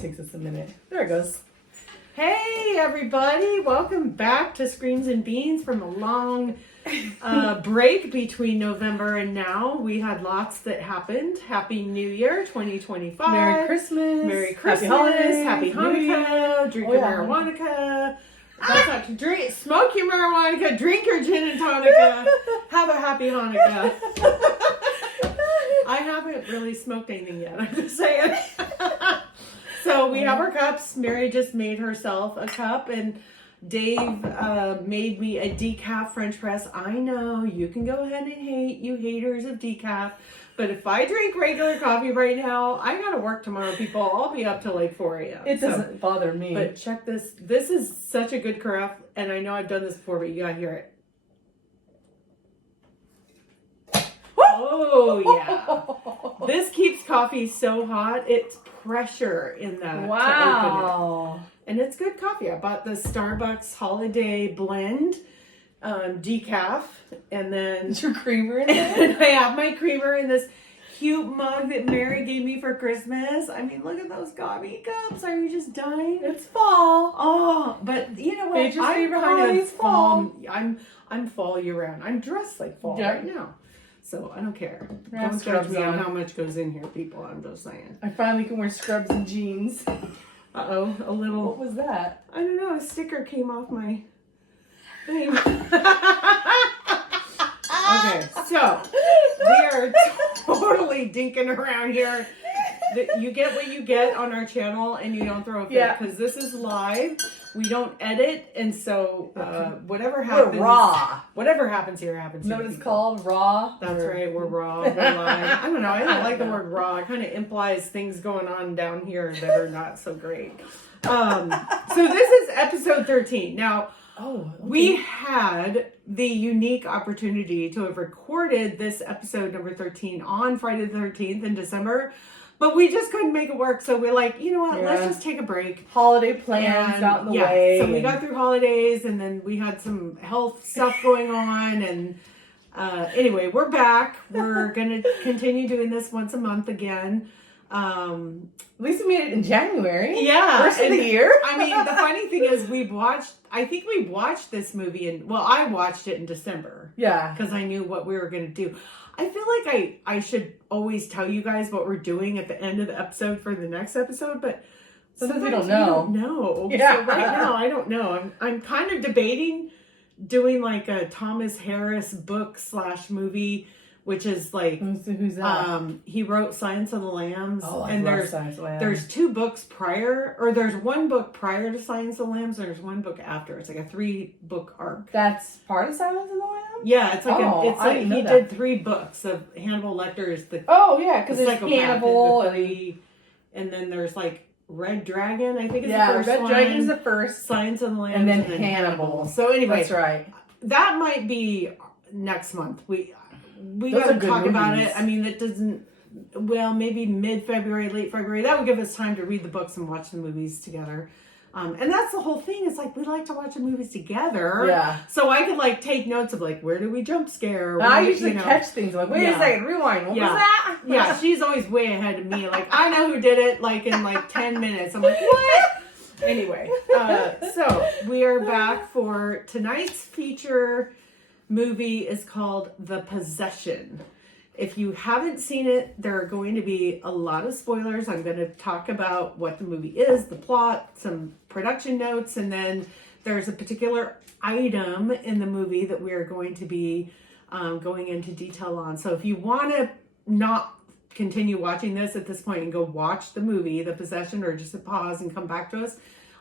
takes us a minute. There it goes. Hey everybody, welcome back to Screens and Beans from a long break between November and now. We had lots that happened. Happy New Year 2025. Merry Christmas. Merry Christmas. Happy holidays. Happy Hanukkah. Drink your marijuana. That's not to drink. Smoke your marijuana. Drink your gin and tonica. Have a happy Hanukkah. I haven't really smoked anything yet. I'm just saying. So we have our cups. Mary just made herself a cup, and Dave made me a decaf French press. I know you can go ahead and hate, you haters of decaf, but if I drink regular coffee right now, I gotta work tomorrow, people. I'll be up till like 4 a.m. It doesn't bother me. But check this. This is such a good carafe, and I know I've done this before, but you gotta hear it. Oh yeah. This keeps coffee so hot. It's pressure in that. Wow. To open it. And it's good coffee. I bought the Starbucks Holiday Blend decaf, and then Is your creamer in there? and I have my creamer in this cute mug that Mary gave me for Christmas. I mean, look at those coffee cups. Are you just dying? It's fall. Oh, but you know what? Nature's I'm favorite kind holiday of is fall. I'm fall year round. I'm dressed like fall Yeah. right now. So I don't care. I have Don't judge scrubs me on on. how much goes in here, people. I'm just saying. I finally can wear scrubs and jeans. Uh-oh, a little... What was that? I don't know, a sticker came off my thing. Okay, so we are totally dinking around here. You get what you get on our channel, and you don't throw a fit, because this is live. We don't edit, and so whatever happens, We're raw. Whatever happens here happens. You know here, what it's people. called? Raw? That's right, we're raw, we're live. I don't know, I don't like the word raw. It kind of implies things going on down here that are not so great. So this is episode 13. Now, we had the unique opportunity to have recorded this episode number 13 on Friday the 13th in December, but we just couldn't make it work. So we're like, you know what, let's just take a break. Holiday plans out in the way. So we got through holidays, and then we had some health stuff going on, and anyway, we're back. We're going to continue doing this once a month again. At least we made it in January. Yeah. First of the year. I mean, the funny thing is I think we watched this movie I watched it in December. Yeah. Because I knew what we were going to do. I feel like I should always tell you guys what we're doing at the end of the episode for the next episode, but sometimes we don't know. Yeah. So right now, I don't know. I'm kind of debating doing like a Thomas Harris book / movie, which is like, who's that? He wrote Silence of the Lambs. Oh, I and love Silence of the Lambs. There's 2 books prior, or there's 1 book prior to Silence of the Lambs, and there's 1 book after. It's like a 3-book arc. That's part of Silence of the Lambs? Yeah, it's like he did 3 books of Hannibal Lecter's because there's psychopath Hannibal and then there's like Red Dragon, I think is the first Red one. Dragon's the first. Silence of the Lambs, and then Hannibal. So anyway, that's right. That might be next month. We Those gotta are good talk about movies. it. I mean, that doesn't. Well, maybe mid-February, late February. That would give us time to read the books and watch the movies together. And that's the whole thing. It's like we like to watch the movies together. Yeah. So I could like take notes of like, where do we jump scare? I usually catch things like, wait a second, rewind. What was that? Yeah, she's always way ahead of me. Like, I know who did it like in like 10 minutes. I'm like, what? Anyway, so we are back for tonight's feature movie is called The Possession. If you haven't seen it, there are going to be a lot of spoilers. I'm going to talk about what the movie is, the plot, some production notes, and then there's a particular item in the movie that we are going to be going into detail on. So if you want to not continue watching this at this point and go watch the movie, The Possession, or just pause and come back to us,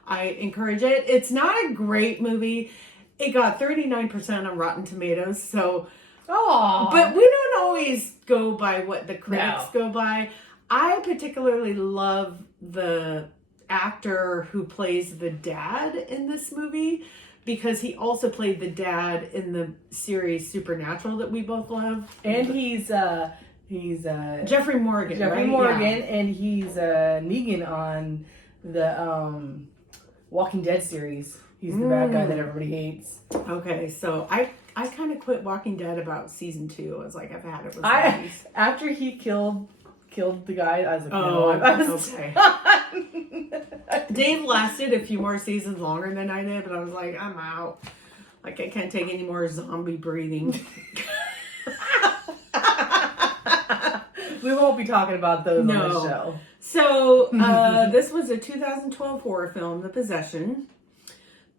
I encourage it. It's not a great movie. It got 39% on Rotten Tomatoes, so... But we don't always go by what the critics go by. I particularly love the actor who plays the dad in this movie, because he also played the dad in the series Supernatural that we both love. And he's Jeffrey Morgan. Jeffrey Morgan, and he's Negan on the Walking Dead series. He's the bad guy that everybody hates. Okay, so I kind of quit Walking Dead about season 2. I was like, I've had it with after he killed the guy, I was like, oh, no, I was okay. Dave lasted a few more seasons longer than I did, but I was like, I'm out. Like, I can't take any more zombie breathing. We won't be talking about those on the show. So, this was a 2012 horror film, The Possession.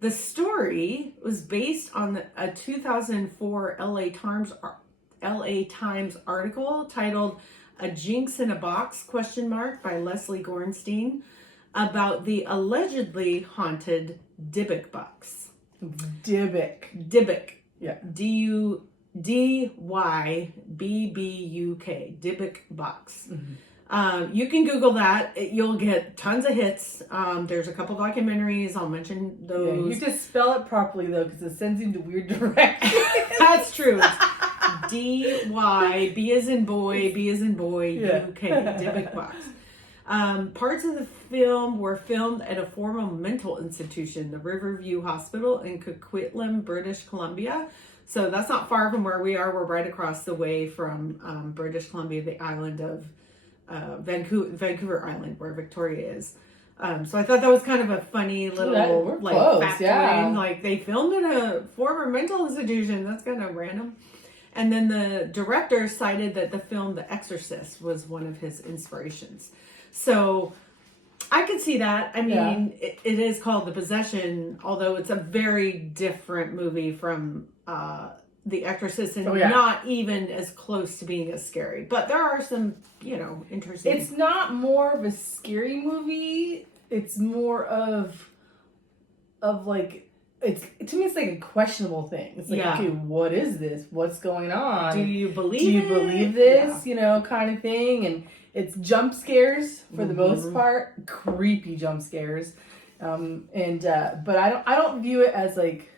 The story was based on a 2004 LA Times article titled "A Jinx in a Box?" by Leslie Gorenstein about the allegedly haunted Dybbuk box. Dybbuk. Yeah. Dybbuk. Dybbuk box. Mm-hmm. You can Google that. You'll get tons of hits. There's a couple documentaries. I'll mention those. Yeah, you just spell it properly though, because it sends you into weird directions. That's true. D-Y, B as in boy, B as in boy, UK, Dybbuk box. Parts of the film were filmed at a former mental institution, the Riverview Hospital in Coquitlam, British Columbia. So that's not far from where we are. We're right across the way from British Columbia, the island of Vancouver Island, where Victoria is. So I thought that was kind of a funny little factoid. Like, they filmed in a former mental institution. That's kind of random. And then the director cited that the film The Exorcist was one of his inspirations. So I could see that. I mean, it is called The Possession, although it's a very different movie from The Exorcist, and not even as close to being as scary. But there are some, interesting. It's not more of a scary movie. It's more of like, to me, it's like a questionable thing. It's like, okay, what is this? What's going on? Do you believe Do you believe this? Kind of thing. And it's jump scares for the most part, creepy jump scares. But I don't view it as like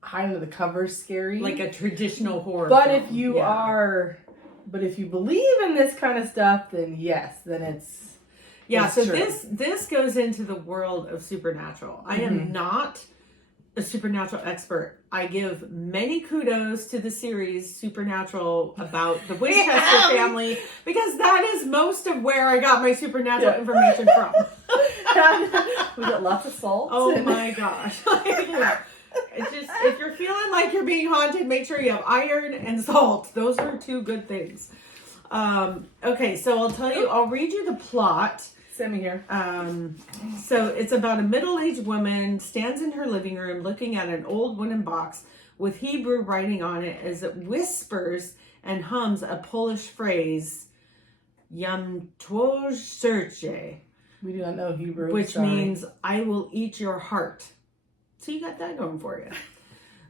high under the covers scary, like a traditional horror. But film. if you believe in this kind of stuff, then yes, then it's. Yeah, so true. This goes into the world of supernatural. I am not a supernatural expert. I give many kudos to the series Supernatural about the Winchester family, because that is most of where I got my supernatural information from. We got lots of salt. Oh my gosh. It's just, if you're feeling like you're being haunted, make sure you have iron and salt. Those are two good things. Okay, so I'll read you the plot. Send me here. So it's about a middle-aged woman stands in her living room looking at an old wooden box with Hebrew writing on it as it whispers and hums a Polish phrase, Yam twoj serce. We do not know Hebrew. Which means, I will eat your heart. So you got that going for you.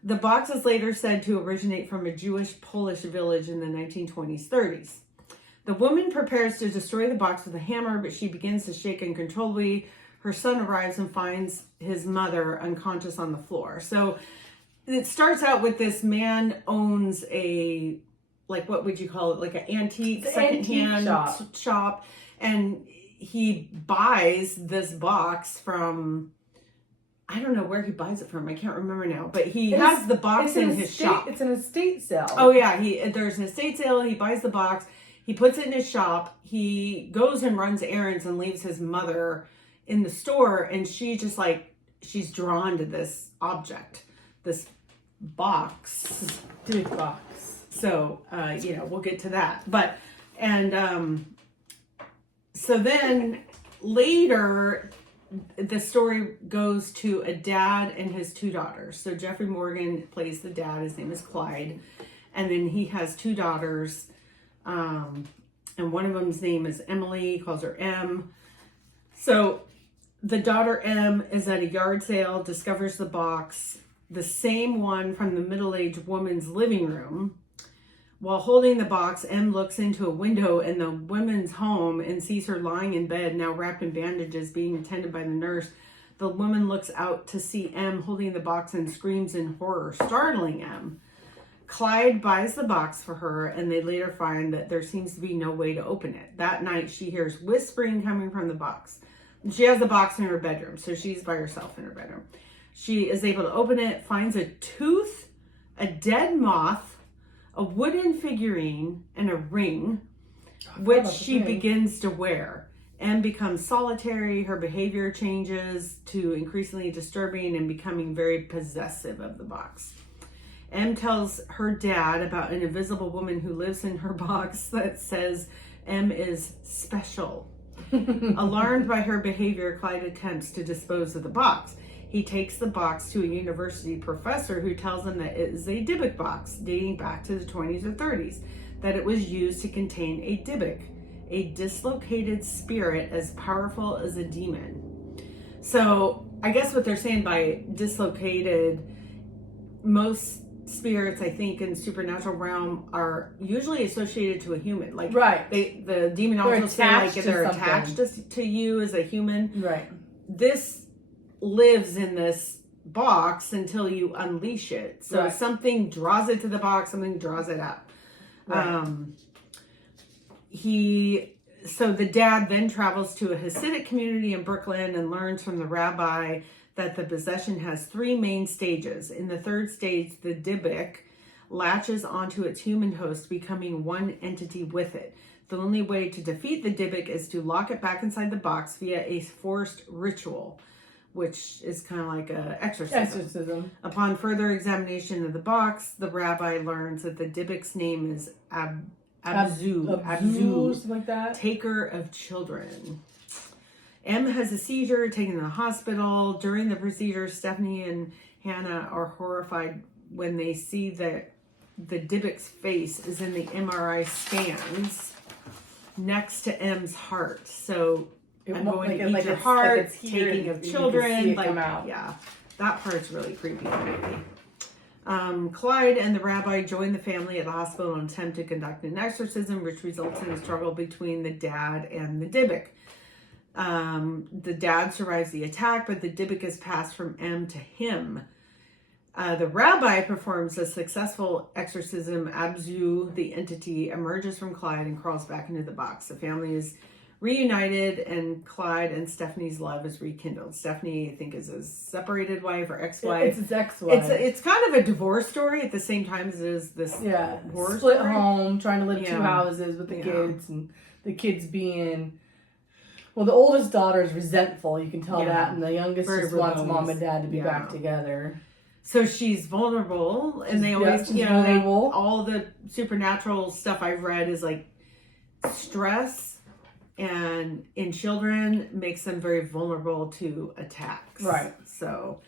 The box is later said to originate from a Jewish-Polish village in the 1920s, 30s. The woman prepares to destroy the box with a hammer, but she begins to shake uncontrollably. Her son arrives and finds his mother unconscious on the floor. So it starts out with this man owns a, like, what would you call it? Like an antique, secondhand shop. And he buys this box from, I don't know where he buys it from. I can't remember now. But he has the box in his shop. It's an estate sale. Oh, yeah. There's an estate sale. He buys the box. He puts it in his shop. He goes and runs errands and leaves his mother in the store. And she just she's drawn to this object, this box. Dybbuk box. So, we'll get to that. So then later, the story goes to a dad and his two daughters. So Jeffrey Morgan plays the dad. His name is Clyde. And then he has two daughters. And one of them's name is Emily. He calls her M. So the daughter M is at a yard sale, discovers the box, the same one from the middle-aged woman's living room. While holding the box, M looks into a window in the woman's home and sees her lying in bed, now wrapped in bandages, being attended by the nurse. The woman looks out to see M holding the box and screams in horror, startling M. Clyde buys the box for her, and they later find that there seems to be no way to open it. That night, she hears whispering coming from the box. And she has the box in her bedroom, so she's by herself in her bedroom. She is able to open it, finds a tooth, a dead moth, a wooden figurine, and a ring, which she begins to wear. M becomes solitary. Her behavior changes to increasingly disturbing and becoming very possessive of the box. M tells her dad about an invisible woman who lives in her box that says M is special. Alarmed by her behavior, Clyde attempts to dispose of the box. He takes the box to a university professor who tells him that it is a Dybbuk box dating back to the 20s or 30s, that it was used to contain a Dybbuk, a dislocated spirit as powerful as a demon. So I guess what they're saying by dislocated, most spirits, I think, in the supernatural realm are usually associated to a human. Like, right. The demon also say like they're attached to you as a human. Right. This lives in this box until you unleash it. So something draws it to the box, something draws it out. Right. So the dad then travels to a Hasidic community in Brooklyn and learns from the rabbi that the possession has 3 main stages. In the 3rd stage, the Dybbuk latches onto its human host, becoming one entity with it. The only way to defeat the Dybbuk is to lock it back inside the box via a forced ritual, which is kind of like an exorcism. Upon further examination of the box, the rabbi learns that the Dybbuk's name is Abzu, something like that. Taker of children. M has a seizure, taken to the hospital. During the procedure, Stephanie and Hannah are horrified when they see that the Dybbuk's face is in the MRI scans next to M's heart. So I'm going to eat your heart, taking of children. Yeah, that part's really creepy. Clyde and the rabbi join the family at the hospital and attempt to conduct an exorcism, which results in a struggle between the dad and the Dybbuk. The dad survives the attack, but the Dybbuk is passed from M to him. The rabbi performs a successful exorcism. Abzu, the entity, emerges from Clyde and crawls back into the box. The family is reunited, and Clyde and Stephanie's love is rekindled. Stephanie, I think, is a separated wife or ex-wife. It's his ex-wife. It's kind of a divorce story at the same time as it is this horror split story. home, trying to live 2 houses with the kids, and the kids being... Well, the oldest daughter is resentful, you can tell that, and the youngest just wants mom and dad to be back together. So she's vulnerable, and they always, all the supernatural stuff I've read is like stress, and in children makes them very vulnerable to attacks. Right. So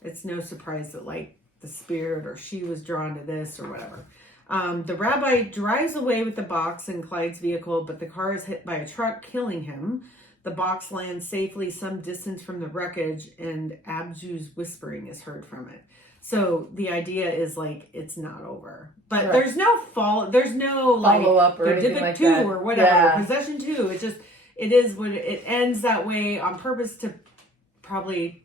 it's no surprise that like the spirit or she was drawn to this or whatever. The rabbi drives away with the box in Clyde's vehicle, but the car is hit by a truck, killing him. The box lands safely some distance from the wreckage, and Abzu's whispering is heard from it. So the idea is like it's not over, but there's no there's no like follow up or anything like two that. Or whatever, possession 2. It just is what it ends that way on purpose to probably.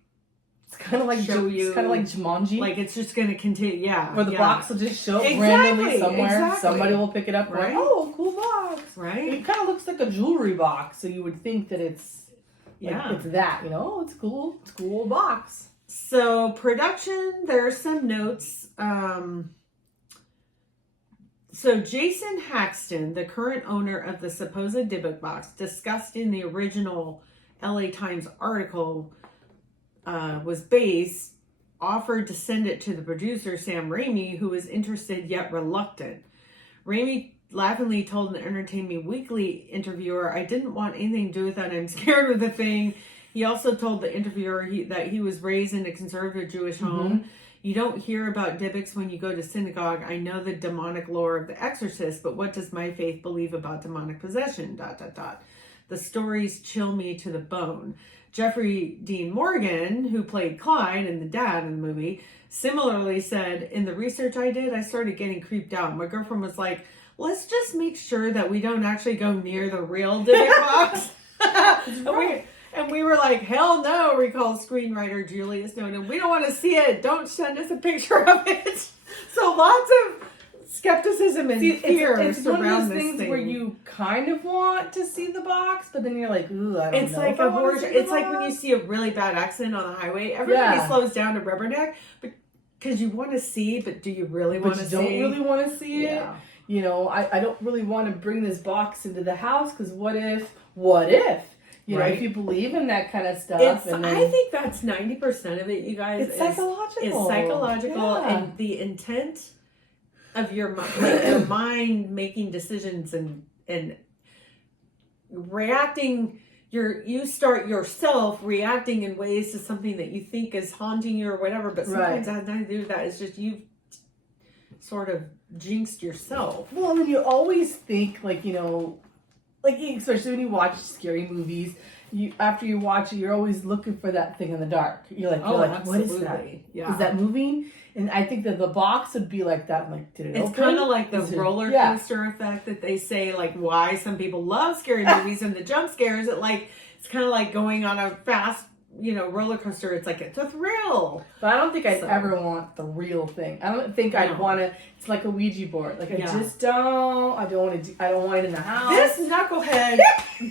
It's kind of like it's kind of like Jumanji. Like it's just going to continue, where the box will just show up randomly somewhere. Somebody will pick it up. Right? Like, oh, cool box. Right. It kind of looks like a jewelry box, so you would think that it's it's that. Oh, it's cool. It's a cool box. So production, there are some notes. So Jason Haxton, the current owner of the supposed Dybbuk box, discussed in the original LA Times article, was based, offered to send it to the producer, Sam Raimi, who was interested yet reluctant. Raimi laughingly told an Entertain Me Weekly interviewer, "I didn't want anything to do with that. I'm scared of the thing." He also told the interviewer that he was raised in a conservative Jewish home. You don't hear about Dybbuks when you go to synagogue. I know the demonic lore of The Exorcist, but what does my faith believe about demonic possession? ... The stories chill me to the bone. Jeffrey Dean Morgan, who played Clyde and the dad in the movie, similarly said, "In the research I did, I started getting creeped out. My girlfriend was like, let's just make sure that we don't actually go near the real Dybbuk box." And we were like, hell no, recalls screenwriter Julia Snowden. We don't want to see it. Don't send us a picture of it. So lots of skepticism and fear it's surround one of those this things thing. where you kind of want to see the box, but then you're like, ooh, I don't it's know. Like a horror. It's like when you see a really bad accident on the highway, everybody slows down to rubberneck, but because you want to see, but do you really want to see? Don't really want to see it. I don't really want to bring this box into the house because what if You know, if you believe in that kind of stuff. I think that's 90% of it, you guys. It's psychological. It's psychological, and the intent of your mind, like your mind making decisions and reacting. You start yourself reacting in ways to something that you think is haunting you or whatever, but sometimes it has nothing to do with that. It's just you've sort of jinxed yourself. Well, I mean, you always think, like, you know, like, especially when you watch scary movies, after you watch it, you're always looking for that thing in the dark. You're like, what is that? Yeah. Is that moving? And I think that the box would be like that. I'm like, did it open? It's kind of like the roller coaster effect that they say, like, why some people love scary movies and the jump scares. It's kind of like going on a fast, you know, roller coaster. It's like, it's a thrill. But I don't think I'd ever want the real thing. I don't think I'd want to. It's like a Ouija board. Like, I just don't. I don't want it in the house. This knucklehead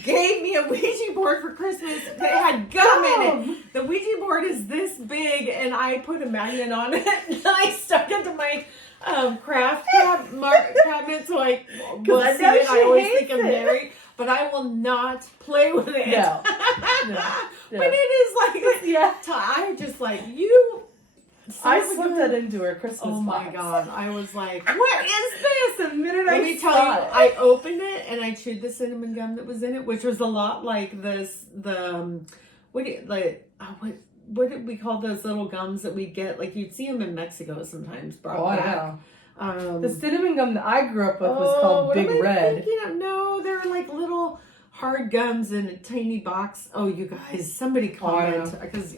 gave me a Ouija board for Christmas. It had gum in it. The Ouija board is this big, and I put a magnet on it, and I stuck it to my craft cabinet, so I will see it. I always think of Mary, but I will not play with it. No. But it is like, I just like, you. I slipped that into her Christmas box. Oh my God. I was like, what is this? The minute Let me tell you, I opened it and I chewed the cinnamon gum that was in it, which was a lot like what did we call those little gums that we get? Like, you'd see them in Mexico sometimes brought back. The cinnamon gum that I grew up with was called Big Red. No, they're like little hard gums in a tiny box. Oh, you guys, somebody comment, because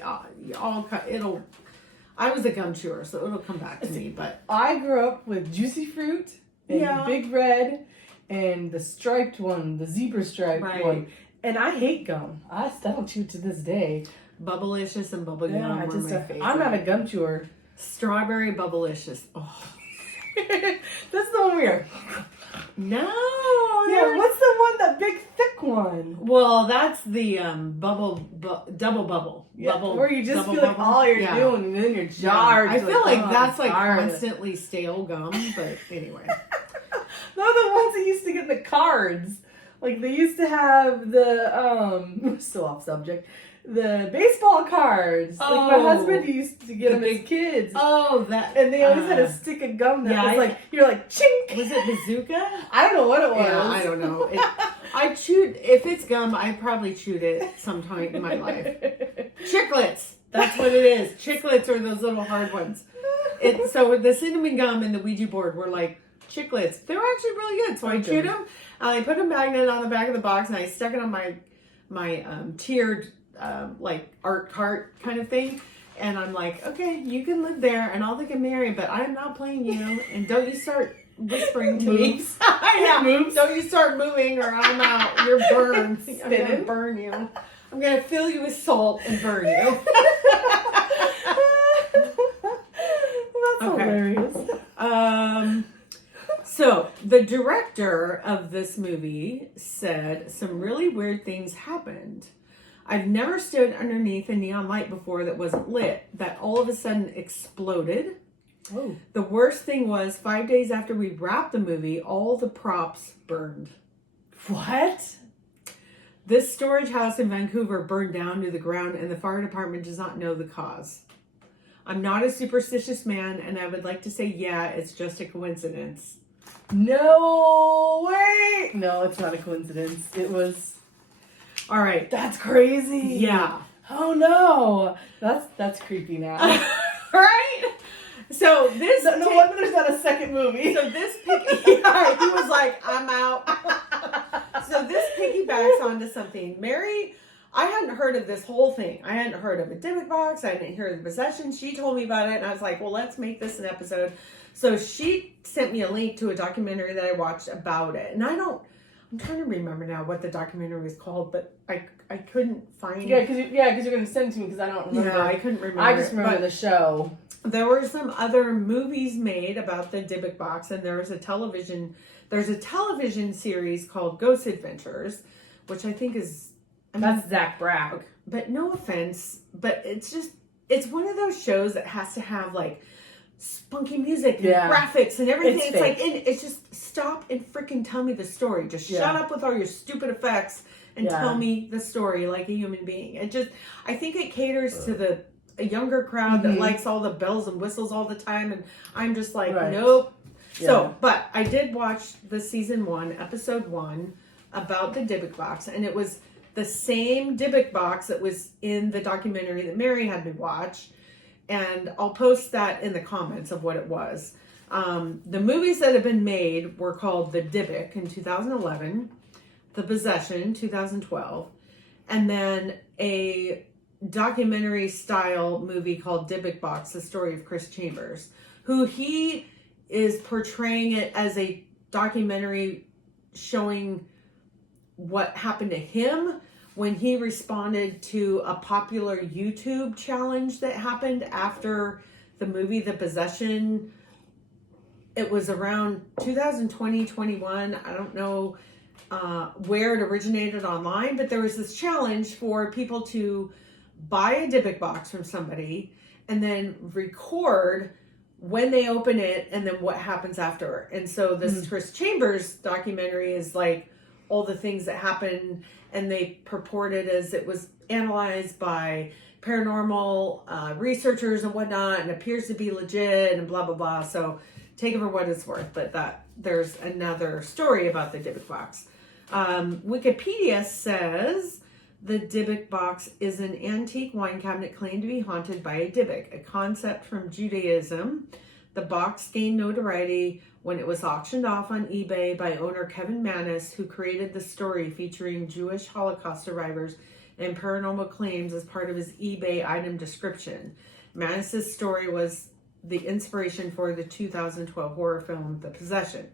I was a gum chewer, so it'll come back to me. But I grew up with Juicy Fruit and Big Red and the striped one, the zebra striped one. And I hate gum. I still chew to this day. Bubblicious and bubble gum were my favorite. I'm not a gum chewer. Strawberry Bubblicious. Oh. That's the one where No. Yeah, what's the one, that big thick one? Well, that's the double bubble. Yeah, where you just feel like all you're doing and then you're jarred. I feel like that's like constantly stale gum, but anyway. They're the ones that used to get in the cards. Like, they used to have the, still off subject, the baseball cards. Like, my husband used to get them as kids. Oh, that. And they always had a stick of gum that was like, you're like, chink. Was it bazooka? I don't know what it was. Yeah, I don't know. I chewed, if it's gum, I probably chewed it sometime in my life. Chiclets. That's what it is. Chiclets are those little hard ones. So the cinnamon gum and the Ouija board were like chiclets. They were actually really good. So I chewed them. I put a magnet on the back of the box and I stuck it on my tiered like art cart kind of thing. And I'm like, okay, you can live there and I'll think of Mary, but I'm not playing you. And don't you start whispering to me. Moves. Don't you start moving or I'm out. You're burned. I'm going to burn you. I'm going to fill you with salt and burn you. That's hilarious. So the director of this movie said some really weird things happened. I've never stood underneath a neon light before that wasn't lit, that all of a sudden exploded. Oh. The worst thing was 5 days after we wrapped the movie, all the props burned. What? This storage house in Vancouver burned down to the ground and the fire department does not know the cause. I'm not a superstitious man and I would like to say, yeah, it's just a coincidence. No way! No, it's not a coincidence. It was... All right. That's crazy. Yeah. Oh no. That's creepy now. Right? So this... No wonder there's not a second movie. So this he was like, I'm out. So this piggybacks onto something. Mary, I hadn't heard of this whole thing. I hadn't heard of a Dybbuk box. I hadn't heard of the possession. She told me about it and I was like, well, let's make this an episode. So she sent me a link to a documentary that I watched about it. And I'm trying to remember now what the documentary was called, but I couldn't find it. Yeah, because you're going to send it to me because I don't remember. Yeah, I couldn't remember. I just remember the show. There were some other movies made about the Dybbuk box, and there's a television series called Ghost Adventures, which I think is... That's Zach Braff. But no offense, but it's one of those shows that has to have like spunky music and graphics and everything. It's just stop and freaking tell me the story. Just shut up with all your stupid effects and tell me the story like a human being. I think it caters to a younger crowd that likes all the bells and whistles all the time, and I'm just like, nope. Yeah. So, but I did watch the season 1, episode 1 about the Dybbuk box, and it was the same Dybbuk box that was in the documentary that Mary had me watch, and I'll post that in the comments of what it was. The movies that have been made were called The Dybbuk in 2011, The Possession 2012, and then a documentary style movie called Dybbuk Box, the story of Chris Chambers, who he is portraying it as a documentary showing what happened to him when he responded to a popular YouTube challenge that happened after the movie The Possession. It was around 2020, 21. I don't know where it originated online, but there was this challenge for people to buy a Dybbuk box from somebody and then record when they open it and then what happens after. And so this Chris Chambers documentary is like all the things that happened, and they purported as it was analyzed by paranormal researchers and whatnot, and appears to be legit and blah, blah, blah. So take it for what it's worth, but there's another story about the Dybbuk box. Wikipedia says the Dybbuk box is an antique wine cabinet claimed to be haunted by a Dybbuk, a concept from Judaism. The box gained notoriety when it was auctioned off on eBay by owner Kevin Mannis, who created the story featuring Jewish Holocaust survivors and paranormal claims as part of his eBay item description. Mannis' story was the inspiration for the 2012 horror film The Possession.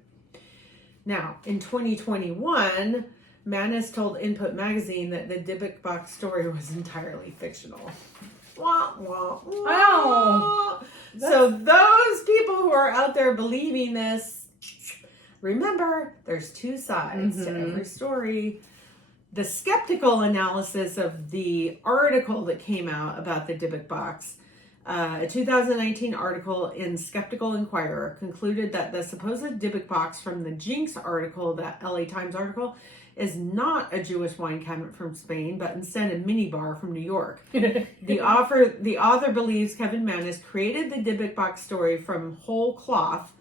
Now, in 2021, Mannis told Input Magazine that the Dybbuk box story was entirely fictional. Wah, wah, wah. Wow. So those people who are out there believing this, remember, there's two sides to every story. The skeptical analysis of the article that came out about the Dybbuk box, a 2019 article in Skeptical Inquirer, concluded that the supposed Dybbuk box from the Jinx article, that LA Times article, is not a Jewish wine cabinet from Spain, but instead a minibar from New York. The author believes Kevin Mannis created the Dybbuk box story from whole cloth,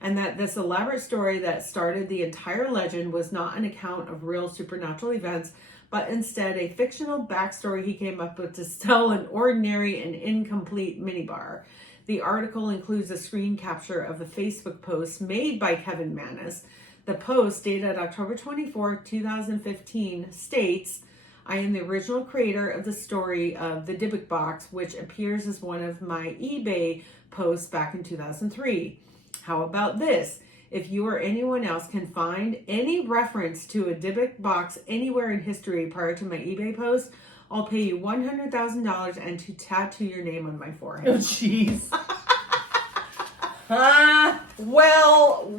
and that this elaborate story that started the entire legend was not an account of real supernatural events, but instead a fictional backstory he came up with to sell an ordinary and incomplete minibar. The article includes a screen capture of the Facebook post made by Kevin Mannis. The post, dated October 24, 2015, states, "I am the original creator of the story of the Dybbuk box, which appears as one of my eBay posts back in 2003. How about this? If you or anyone else can find any reference to a Dybbuk box anywhere in history prior to my eBay post, I'll pay you $100,000 and to tattoo your name on my forehead." Oh, jeez. Well.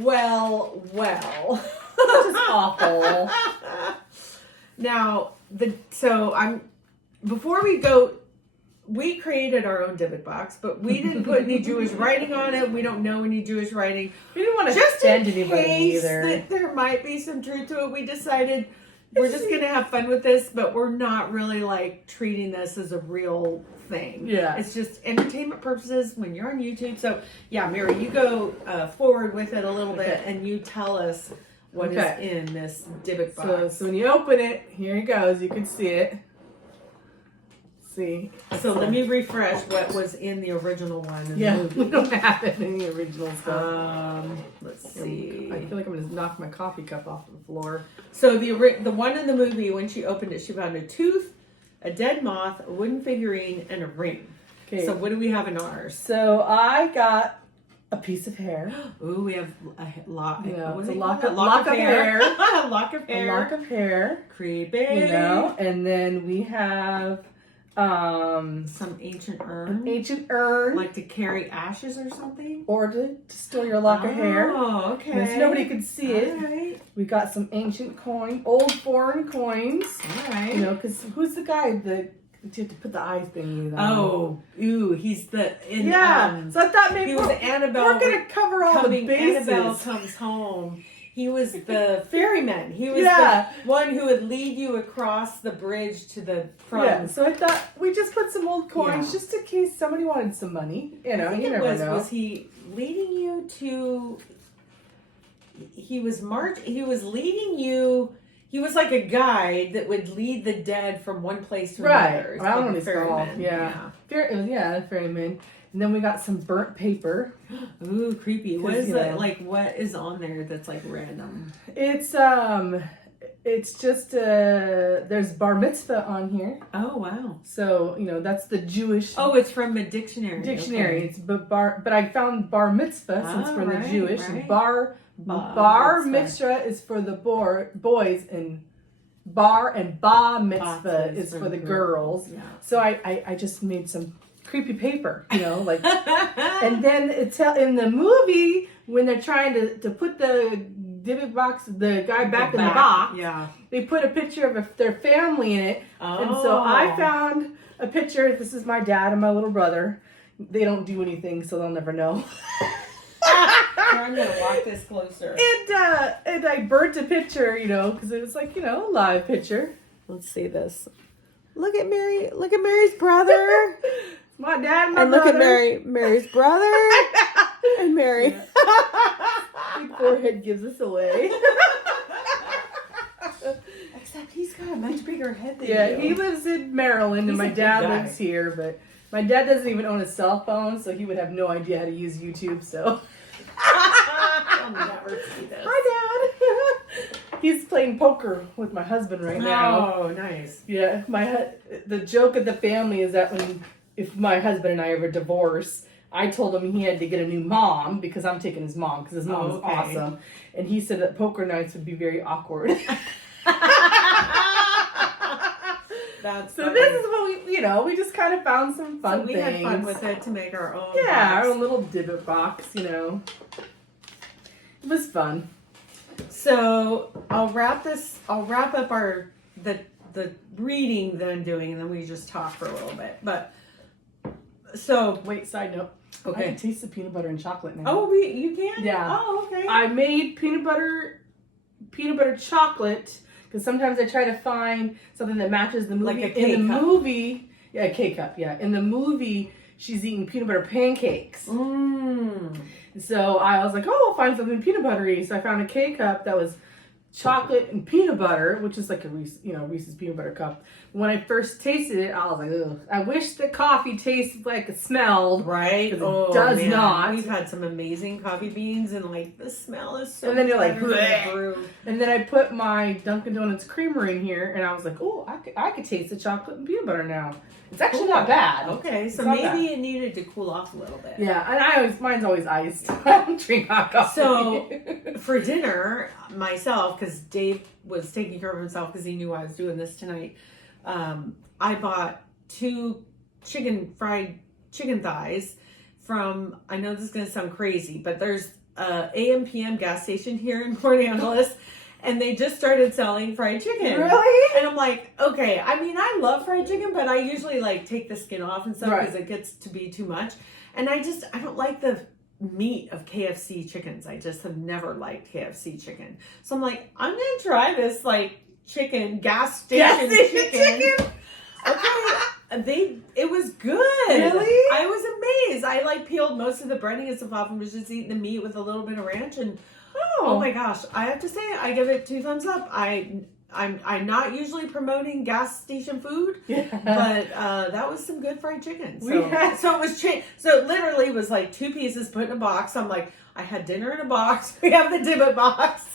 This is awful. Now, before we go, we created our own Dybbuk box, but we didn't put any Jewish writing on it. We don't know any Jewish writing. We didn't want to Just offend in anybody case either. that there might be some truth to it, we decided we're just going to have fun with this, but we're not really like treating this as a real thing. Yeah. It's just entertainment purposes when you're on YouTube. So, yeah, Mary, you go forward with it a little bit and you tell us what is in this Dybbuk box. So when you open it, here it goes. You can see it. See. So let me refresh what was in the original one. In Yeah, the movie. we don't have any original stuff. Let's see. I feel like I'm going to knock my coffee cup off the floor. So the one in the movie, when she opened it, she found a tooth, a dead moth, a wooden figurine, and a ring. Okay. So what do we have in ours? So I got a piece of hair. Ooh, we have a lock. Yeah, What's it's it a called? lock of hair. A lock of hair. A lock of hair. Creepy. You know, and then we have some ancient urn. An ancient urn. Like to carry ashes or something? Or to store your lock of hair. Oh, okay. So nobody could see it. All right. We got some ancient old foreign coins. All right. You know, because who's the guy that you have to put the eye thingy on? Oh, he's the... So I thought maybe he was Annabelle. we're going to cover all the bases. Annabelle comes home. He was the ferryman. He was Yeah. the one who would lead you across the bridge to the front. Yeah, so I thought we just put some old coins Yeah. just in case somebody wanted some money. You know, I think you it never was, know. was he leading you to, he was leading you, he was like a guide that would lead the dead from one place to another. Right. I don't know what It's he's called called. ferryman. Yeah. The ferryman. And then we got some burnt paper. Ooh, creepy. What 'Cause, is you it? know. Like, what is on there that's like random? It's just there's bar mitzvah on here. Oh, wow. So, you know, that's the Jewish Oh, it's from a dictionary. dictionary. Okay. It's but I found bar mitzvah since Oh, we're right, the Jewish. right. And bar Bar mitzvah is for the boys, and bar and ba mitzvah is for the girls. Yeah. So I just made some creepy paper, you know, like, and then in the movie when they're trying to put the divot box, the guy back in the box, Yeah. they put a picture of their family in it. Oh. And so I found a picture. This is my dad and my little brother. They don't do anything, so they'll never know. I'm gonna walk this closer. And I burnt a picture, you know, because it was like, you know, a live picture. Let's see this. Look at Mary. Look at Mary's brother. My dad and my And brother. look at Mary's brother. And Mary. Yeah. Big forehead gives us away. Except he's got a much bigger head than Yeah, you. he lives in Maryland, He's and my a big dad guy. lives here, but my dad doesn't even own a cell phone, so he would have no idea how to use YouTube, so. I'll never see this. Hi, Dad. He's playing poker with my husband right now. Oh, nice. Yeah, the joke of the family is that if my husband and I ever divorce, I told him he had to get a new mom because I'm taking his mom because his mom is awesome, and he said that poker nights would be very awkward. That's So funny. this is what we just kind of found some fun So we things. had fun with it to make our own. Yeah, box. our own little divot box, you know. It was fun. So I'll wrap up the reading that I'm doing, and then we just talk for a little bit. But so Wait, side note. I okay. can taste the peanut butter and chocolate now. Oh, you can? Yeah. Oh, okay. I made peanut butter chocolate because sometimes I try to find something that matches the movie. Like a K-cup. In the movie, yeah, a K-cup, yeah. In the movie, she's eating peanut butter pancakes. Mmm. So I was like, oh, I'll find something peanut buttery. So I found a K-cup that was chocolate and peanut butter, which is like a Reese's peanut butter cup. When I first tasted it, I was like, ugh. I wish the coffee tasted like it smelled. Right? 'Cause it does not. We've had some amazing coffee beans, and like the smell is so. And then you're like, better than the bleh. brew. And then I put my Dunkin' Donuts creamer in here, and I was like, oh, I could taste the chocolate and peanut butter now. It's actually not bad. Okay, so It's not maybe bad. it needed to cool off a little bit. Yeah, and mine's always iced. I don't drink hot coffee. So for dinner, myself, because Dave was taking care of himself because he knew I was doing this tonight, I bought 2 fried chicken thighs from, I know this is going to sound crazy, but there's a AM/PM gas station here in Port Angeles, and they just started selling fried chicken. Really? And I'm like, okay, I mean, I love fried chicken, but I usually like take the skin off and stuff because it gets to be too much. And I don't like the meat of KFC chickens. I just have never liked KFC chicken. So I'm like, I'm going to try this like chicken, gas station chicken. Okay. It was good. Really? I was amazed. I like peeled most of the breading and stuff off and was just eating the meat with a little bit of ranch, and oh my gosh, I have to say I give it 2 thumbs up. I'm not usually promoting gas station food, but that was some good fried chicken. So it literally was like 2 pieces put in a box. I'm like, I had dinner in a box. We have the divot box.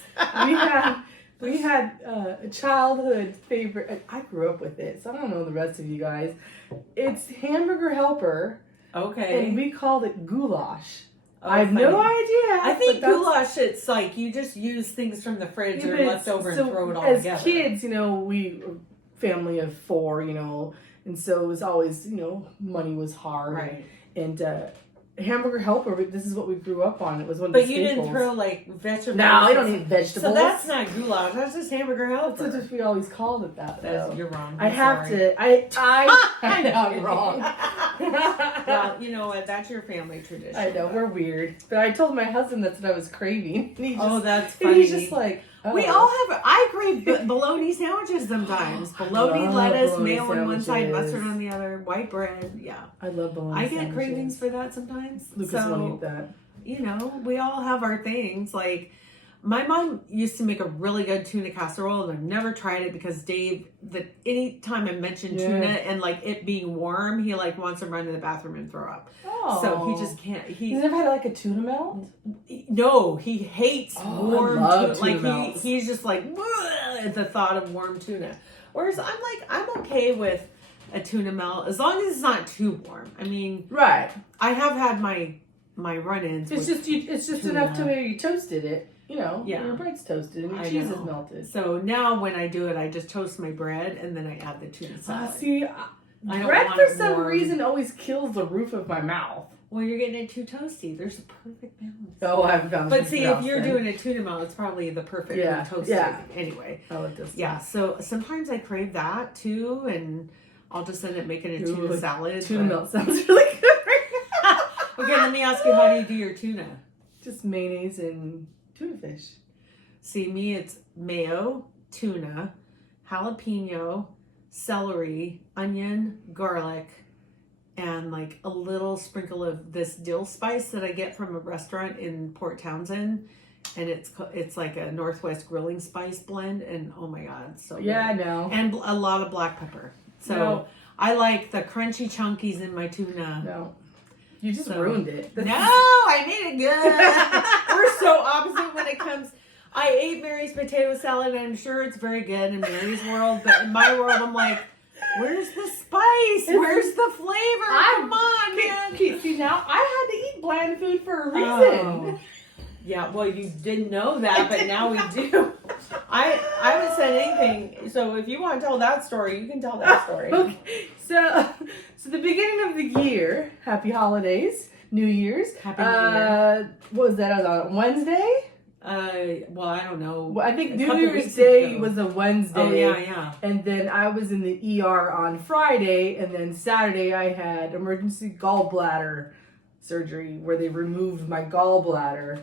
We had a childhood favorite. I grew up with it, so I don't know the rest of you guys. It's Hamburger Helper. Okay. And we called it goulash. Oh, I have no idea. I think goulash, it's like you just use things from the fridge or leftover and throw it all as together. As kids, we family of 4, and so it was always, money was hard. Right. And Hamburger Helper, this is what we grew up on. It was one of but the you staples. didn't throw like vegetables. No, I don't eat vegetables. So that's not goulash. That's just hamburger helper. That's what we always called it that. Though. You're wrong. I know I'm wrong. Well, you know what? That's your family tradition. I know, we're weird. But I told my husband that's what I was craving. And he just, Oh, that's and funny. he's just like, oh. We all have. I crave bologna sandwiches sometimes. Bologna, love lettuce, bologna mayo on one side, sandwiches. mustard on the other, white bread. Yeah, I love bologna I get sandwiches. cravings for that sometimes. Lucas won't eat that. You know, we all have our things. Like, my mom used to make a really good tuna casserole, and I've never tried it because Dave, anytime I mention tuna and like it being warm, he like wants to run to the bathroom and throw up. Oh. So he just can't. He's never had like a tuna melt? No, he hates warm I love tuna. tuna melts. He's just like at the thought of warm tuna. Whereas I'm okay with a tuna melt as long as it's not too warm. I mean, right. I have had my run-ins. It's just tuna. enough to where you toasted it. You know, Yeah. your bread's toasted and your I cheese know. is melted. So now when I do it, I just toast my bread and then I add the tuna salad. See, I don't bread want for it some warm. reason always kills the roof of my mouth. Well, you're getting it too toasty. There's a perfect balance. Oh, I haven't found. But see, if else you're then. doing a tuna melt, it's probably the perfect toasted. Yeah. Anyway. I love this. Yeah, so sometimes I crave that too, and I'll just end up making a tuna salad. Tuna melt sounds really good. Okay, let me ask you, how do you do your tuna? Just mayonnaise and tuna fish. See, me, it's mayo, tuna, jalapeno, celery, onion, garlic, and like a little sprinkle of this dill spice that I get from a restaurant in Port Townsend. And it's like a Northwest grilling spice blend, and oh my god, it's so Yeah, I good. know. And a lot of black pepper. So No. I like the crunchy chunkies in my tuna. No, you just ruined it. No, I made it good. We're so opposite when it comes. I ate Mary's potato salad, and I'm sure it's very good in Mary's world, but in my world, I'm like, where's the spice? Where's the flavor? Come on, man. Okay, see, now I had to eat bland food for a reason. Oh. Yeah, well, you didn't know that, but now we do. I haven't said anything, so if you want to tell that story, you can tell that story. Okay, so the beginning of the year, happy holidays, New Year's. Happy New Year. What was that? I was on Wednesday? Well, I don't know. Well, I think A New couple Year's weeks Day ago. was a Wednesday. Oh, yeah. And then I was in the ER on Friday, and then Saturday I had emergency gallbladder surgery where they removed my gallbladder,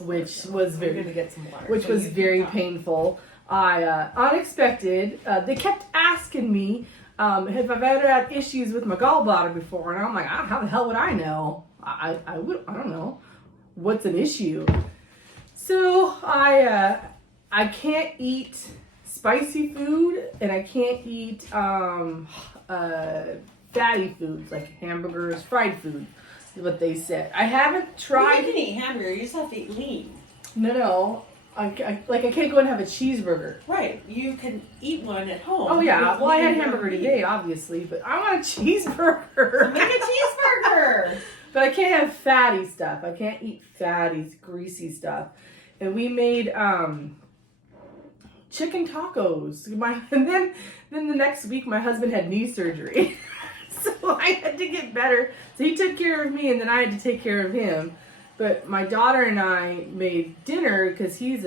which was We're gonna get some water. which So was you very can talk. painful. Unexpected. They kept asking me if I've ever had issues with my gallbladder before, and I'm like, how the hell would I know? I don't know what's an issue. So I can't eat spicy food, and I can't eat fatty foods like hamburgers, fried food. Is what they said. I haven't tried. You can eat hamburger. You just have to eat lean. No. I can't go and have a cheeseburger. Right. You can eat one at home. Oh yeah. with Well, I had lean hamburger meat. today, obviously, but I want a cheeseburger. Make a cheeseburger. But I can't have fatty stuff. I can't eat fatty, greasy stuff. And we made chicken tacos. And then the next week, my husband had knee surgery, so I had to get better. So he took care of me, and then I had to take care of him. But my daughter and I made dinner because he's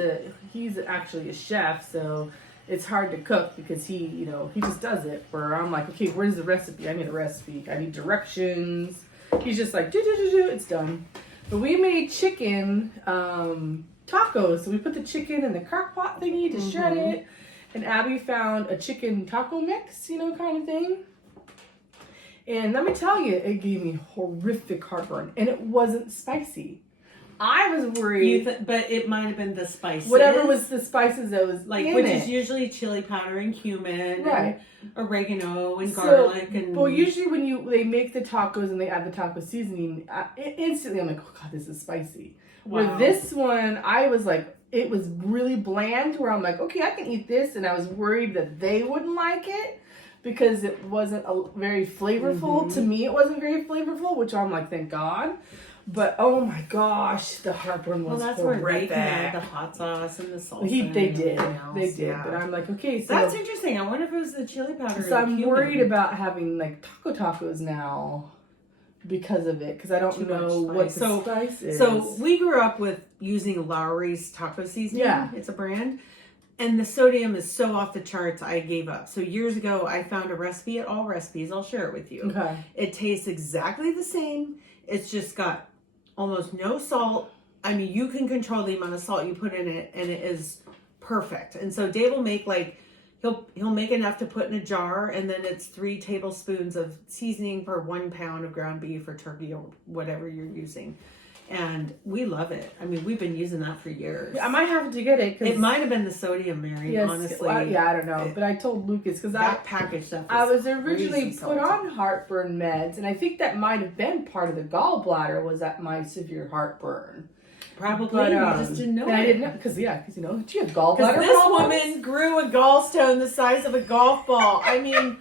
actually a chef, so it's hard to cook because he just does it. Where I'm like, okay, where's the recipe? I need a recipe. I need directions. He's just like, do, it's done. But we made chicken tacos. So we put the chicken in the crock pot thingy to shred it. And Abby found a chicken taco mix, kind of thing. And let me tell you, it gave me horrific heartburn. And it wasn't spicy. I was worried. But it might have been the spices. Whatever was the spices that was like, in which it. is usually chili powder and cumin, Right. and oregano and garlic and. Well, usually when they make the tacos and they add the taco seasoning, instantly I'm like, oh god, this is spicy. Wow. Where this one, I was like, it was really bland. Where I'm like, okay, I can eat this, and I was worried that they wouldn't like it because it wasn't very flavorful. To me, it wasn't very flavorful, which I'm like, thank God. But oh my gosh, the heartburn was that's horrific. where they can add the hot sauce and the salsa. They did. They did. But I'm like, okay, so That's interesting. I wonder if it was the chili powder. So I'm worried about having like tacos now because of it, because I don't know what the spice is. So we grew up with using Lowry's taco seasoning. Yeah. It's a brand. And the sodium is so off the charts, I gave up. So years ago, I found a recipe at All Recipes. I'll share it with you. Okay. It tastes exactly the same. It's just got almost no salt. I mean, you can control the amount of salt you put in it, and it is perfect. And so Dave will make like, he'll make enough to put in a jar, and then it's 3 tablespoons of seasoning for 1 pound of ground beef or turkey or whatever you're using. And we love it. I mean, we've been using that for years. I might have to get it. It might have been the sodium, Mary, yes, honestly. Yeah, I don't know. But I told Lucas because that package stuff I was originally crazy put on heartburn meds, and I think that might have been part of the gallbladder was that my severe heartburn. Probably, But, you just didn't know. And I didn't know because she had gallbladder. This woman grew a gallstone the size of a golf ball. I mean,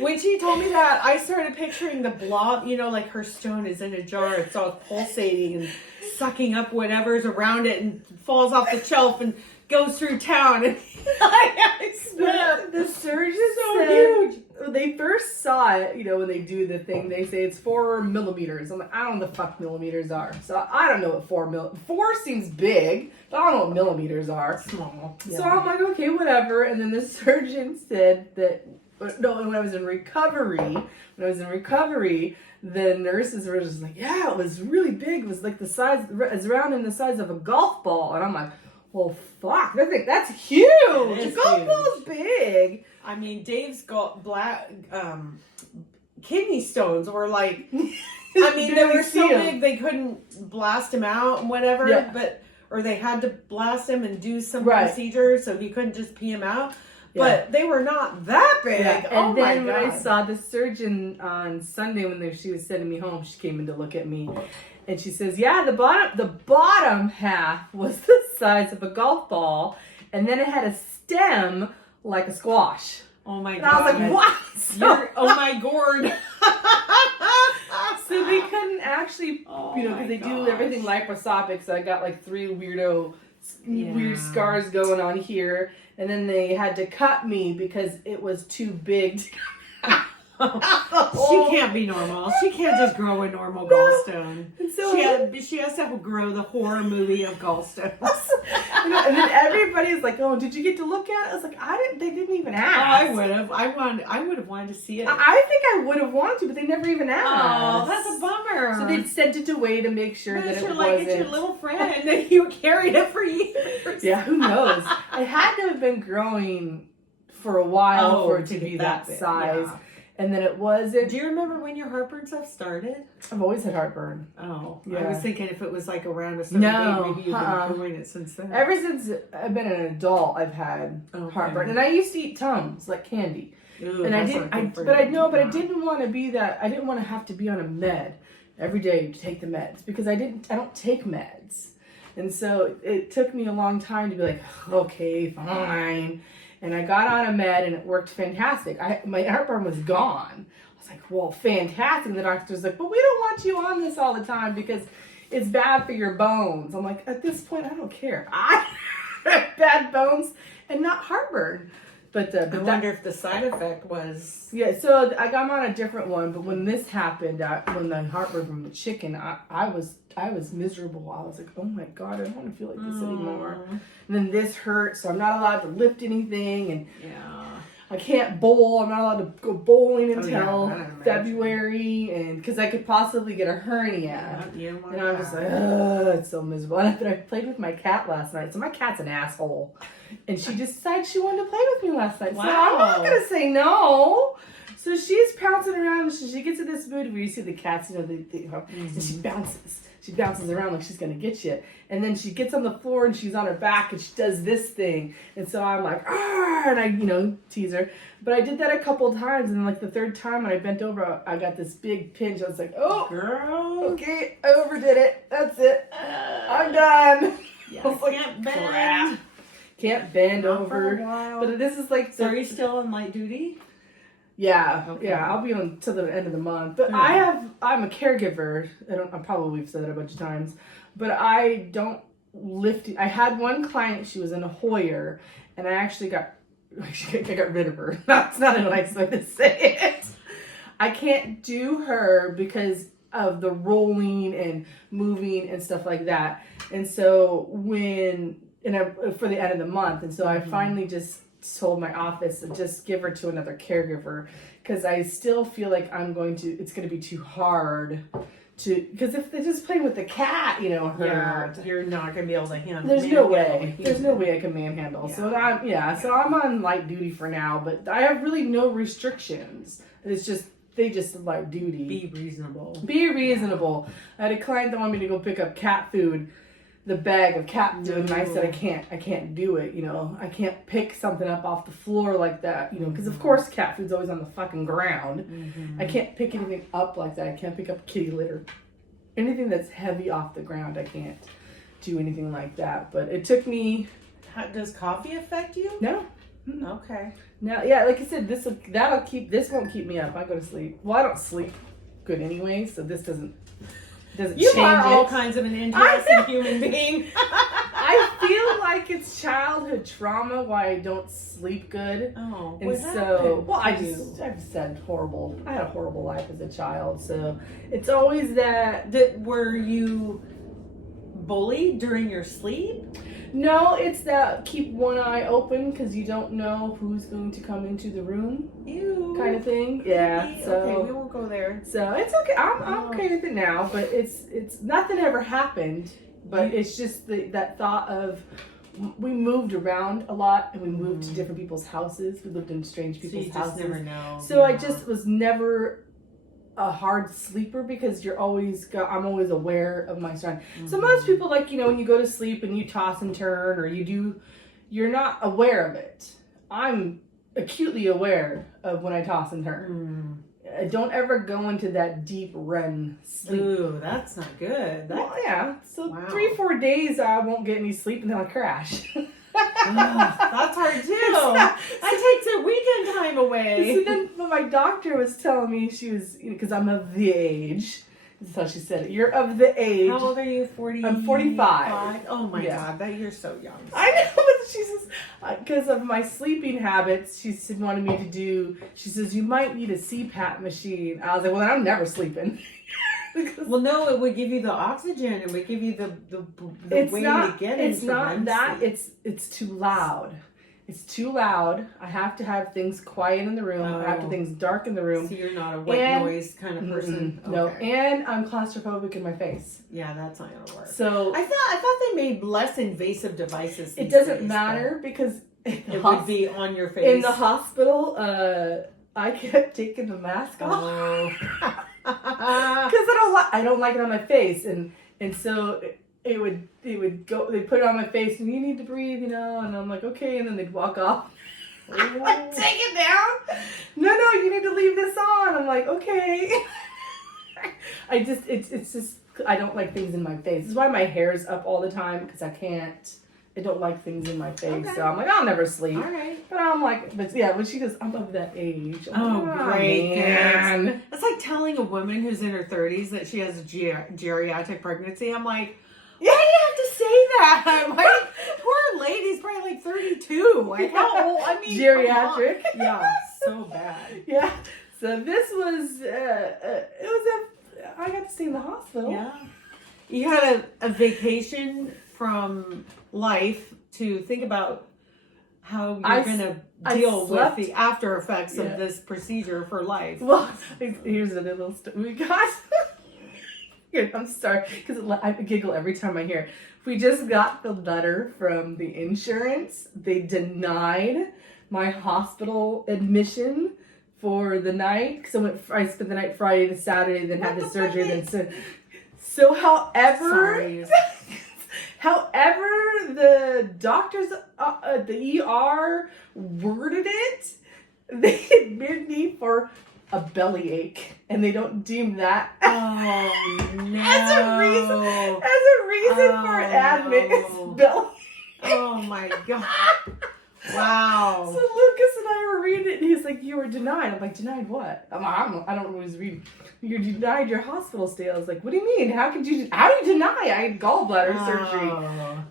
when she told me that, I started picturing the blob. You know, like her stone is in a jar. It's all pulsating and sucking up whatever's around it, and falls off the shelf and goes through town. And I swear, the surgeon so said, huge. When they first saw it, you know, when they do the thing, they say it's 4 millimeters. I'm like, I don't know what the fuck millimeters are. So I don't know what 4 seems big, but I don't know what millimeters are. Small. Yeah. So I'm like, okay, whatever. And then the surgeon said that, no, when I was in recovery, the nurses were just like, yeah, it was really big. It was like the size, it's around in the size of a golf ball. And I'm like, well, fuck, that's huge. A golf ball is big. I mean, Dave's kidney stones were like, I mean, they were so big they couldn't blast him out and whatever, or they had to blast him and do some procedure so he couldn't just pee him out. But they were not that big. Yeah. Oh and my then God. when I saw the surgeon on Sunday when she was sending me home, she came in to look at me. And she says, yeah, the bottom half was the size of a golf ball. And then it had a stem like a squash. Oh my God. And I was like, what? Oh my gourd. So they couldn't actually, because they do everything laparoscopic. So I got like 3 weird scars going on here. And then they had to cut me because it was too big to She can't be normal. She can't just grow a normal gallstone. So she has to grow the horror movie of gallstones. And then everybody's like, "Oh, did you get to look at it?" I was like, "I didn't. They didn't even ask." Oh, I would have. I would have wanted to see it. I think I would have wanted to, but they never even asked. Oh, that's a bummer. So they sent it away to make sure that it wasn't. It's your little friend, and you carried it for years. Yeah, who knows? I had to have been growing for a while for it to be that size. Yeah. And then it wasn't. Do you remember when your heartburn stuff started? I've always had heartburn. Oh, yeah. I was thinking if it was like around a certain date, maybe you've been doing it since then. Ever since I've been an adult, I've had heartburn, and I used to eat Tums like candy. Ooh, and I didn't want to be that. I didn't want to have to be on a med every day to take the meds because I don't take meds, and so it took me a long time to be like, okay, fine. And I got on a med and it worked fantastic. My heartburn was gone. I was like, well, fantastic. And the doctor's like, but we don't want you on this all the time because it's bad for your bones. I'm like, at this point, I don't care. I have bad bones and not heartburn. But I wonder if the side effect was... Yeah, so I got on a different one. But when this happened, when the heartburn from the chicken, I was miserable. I was like, oh my God, I don't want to feel like this anymore. And then this hurt, so I'm not allowed to lift anything. And I can't bowl. I'm not allowed to go bowling until February. And because I could possibly get a hernia. And I was like, oh, it's so miserable. And I played with my cat last night. So my cat's an asshole. And she just decided she wanted to play with me last night. Wow. So I'm not going to say no. So she's pouncing around. And she gets in this mood where you see the cats, and she bounces. She bounces around like she's going to get you. And then she gets on the floor and she's on her back and she does this thing. And so I'm like, ah, and I, tease her. But I did that a couple of times. And then like the third time when I bent over, I got this big pinch. I was like, oh, girl. Okay, I overdid it. That's it. I'm done. Yeah, can't bend. Crap. Can't bend over. For a while. But this is like... So are you still on light duty? Yeah, okay. Yeah, I'll be on until the end of the month. But I'm a caregiver. I probably have said that a bunch of times. But I don't lift. I had one client, she was in a Hoyer, and I got rid of her. That's not a nice way to say it. I can't do her because of the rolling and moving and stuff like that. And so when for the end of the month. And so I finally just told my office to just give her to another caregiver, because I still feel like it's going to be too hard because if they're just playing with the cat, you're not gonna be able to handle. There's no way I can manhandle. Yeah. So I'm on light duty for now, but I have really no restrictions. It's just they just light duty. Be reasonable. I had a client that wanted me to go pick up cat food, the bag of cat food, and I said I can't do it. I can't pick something up off the floor like that. Because of course cat food's always on the fucking ground. I can't pick anything up like that. I can't pick up kitty litter, anything that's heavy off the ground. I can't do anything like that. But it took me. Does coffee affect you? No. Okay. Now, yeah, like I said, this won't keep me up. I go to sleep. Well, I don't sleep good anyway, so this doesn't You change are all it. kinds of an interesting human being. I feel like it's childhood trauma why I don't sleep good. Oh, and what so happened? I've said horrible. I had a horrible life as a child, so it's always that. Were you bullied during your sleep? No, it's that keep one eye open because you don't know who's going to come into the room. Ew. Kind of thing. Yeah. So okay, we won't go there. So it's okay. I'm okay with it now, but it's nothing ever happened. But it's just that thought of we moved around a lot and we moved to different people's houses. We lived in strange people's houses. Never know. So I just was never a hard sleeper because I'm always aware of my surroundings. So most people, like, when you go to sleep and you toss and turn or you're not aware of it. I'm acutely aware of when I toss and turn. I don't ever go into that deep REM sleep. Ooh, that's not good. Well, yeah. So 3-4 days I won't get any sleep and then I'll crash. That's hard too. That takes a weekend time away. So then my doctor was telling me, she was, because I'm of the age. That's how she said it. You're of the age. How old are you? 40? I'm 45. Oh my God, you're so young. I know, but she says, because of my sleeping habits, she wanted me to do, she says, you might need a CPAP machine. I was like, well, then I'm never sleeping. Well, no, it would give you the oxygen. It would give you the way to get into It's not REM that. sleep. It's too loud. It's too loud. I have to have things quiet in the room. I have to things dark in the room. So you're not a white noise kind of person. No, and I'm claustrophobic in my face. Yeah, that's not gonna work. So I thought they made less invasive devices. It doesn't matter because it would be on your face. In the hospital, I kept taking the mask off because I don't like it on my face, and so it would go. They put it on my face, and you need to breathe, and I'm like, okay, and then they'd walk off. I'm like, take it down. No, you need to leave this on. I'm like, okay. It's just I don't like things in my face. This is why my hair is up all the time because I don't like things in my face. Okay. So I'm like, I'll never sleep. All right. But I'm like, when she goes, I'm of that age. I'm great. Man. It's like telling a woman who's in her 30s that she has a geriatric pregnancy. I'm like, why do you have to say that? Poor lady's probably like 32. Like, how old? I mean, geriatric. Yeah, so bad. Yeah. So this was, I got to stay in the hospital. Yeah. You had a vacation from life to think about how you're going to deal with the after effects of this procedure for life. Well, here's a little story. We got... I'm sorry, because I giggle every time I hear it. We just got the letter from the insurance. They denied my hospital admission for the night. Because I spent the night Friday to Saturday, then had the surgery. So however, the doctors, the ER worded it, they admitted me for a bellyache, and they don't deem that as a reason for admit. It's bellyache. Oh my God! Wow. So Lucas and I were reading it, and he's like, "You were denied." I'm like, "Denied what?" I don't always read. You're denied your hospital stay. I was like, "What do you mean? How do you deny?" I had gallbladder surgery,